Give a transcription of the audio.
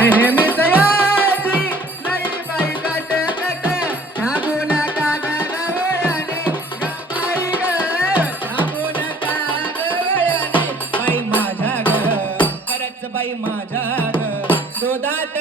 नेहमीच यायची नाही बाई कट कट थांबू नका गवयानी ग बाई ग थांबू नका गवयानी बाई माझ्या ग खरंच बाई माझ्या ग दुधात